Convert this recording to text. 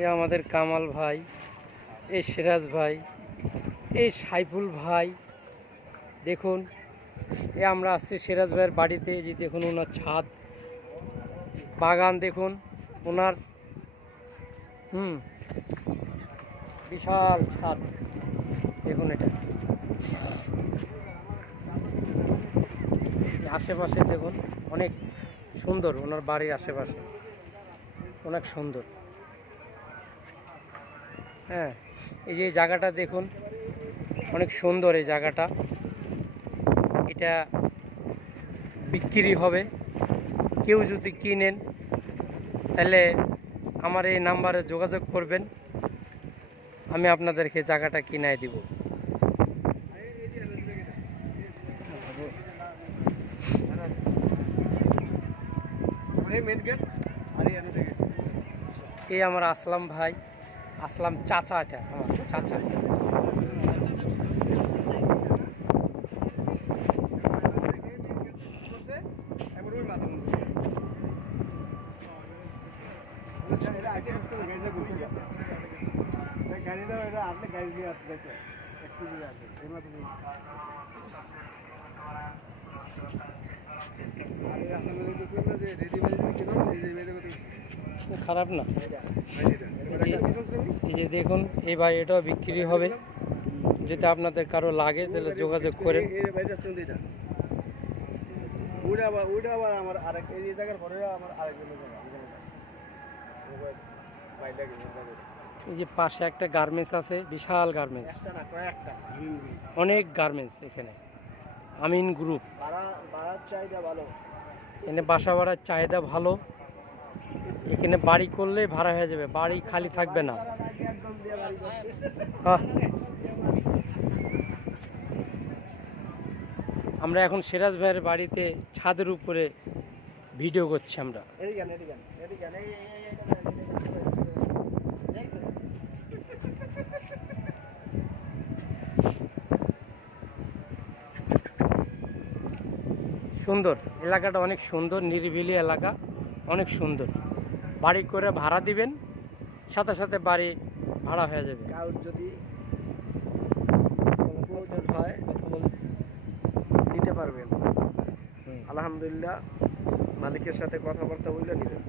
এ আমাদের কামাল ভাই, এই সিরাজ ভাই, এই সাইফুল ভাই। দেখুন এ আমরা আসছি সিরাজ ভাইয়ের বাড়িতে। যে দেখুন ওনার ছাদ বাগান, দেখুন ওনার বিশাল ছাদ। দেখুন এটা আশেপাশে দেখুন অনেক সুন্দর, ওনার বাড়ির আশেপাশে অনেক সুন্দর। হ্যাঁ, এই যে জায়গাটা দেখুন অনেক সুন্দর। এই জায়গাটা এটা বিক্রি হবে। কেউ যদি কিনেন তাহলে আমার এই নাম্বারে যোগাযোগ করবেন, আমি আপনাদেরকে জায়গাটা কিনায় দিব। এই আমার আসলাম ভাই, আসলাম চাচা, এটা আমার চাচা। খারাপ না। এই যে দেখুন এই ভাই, এটাও বিক্রি হবে। যদি আপনাদের কারো লাগে তাহলে যোগাযোগ করে। এই যে পাশে একটা গার্মেন্টস আছে, বিশাল গার্মেন্টস, অনেক গার্মেন্টস এখানে। আমিন গ্রুপ, এখানে বাসা ভাড়ার চাহিদা ভালো। এখানে বাড়ি করলে ভাড়া হয়ে যাবে, বাড়ি খালি থাকবে না। আমরা এখন সিরাজ ভাইয়ের বাড়িতে ছাদের উপরে ভিডিও করছি আমরা। সুন্দর এলাকাটা, অনেক সুন্দর, নিরিবিলি এলাকা, অনেক সুন্দর। বাড়ি করে ভাড়া দিবেন, সাথে সাথে বাড়ি ভাড়া হয়ে যাবে। কারোর যদি প্রয়োজন হয় নিতে পারবেন। আলহামদুলিল্লাহ, মালিকের সাথে কথাবার্তা বললে নিবেন।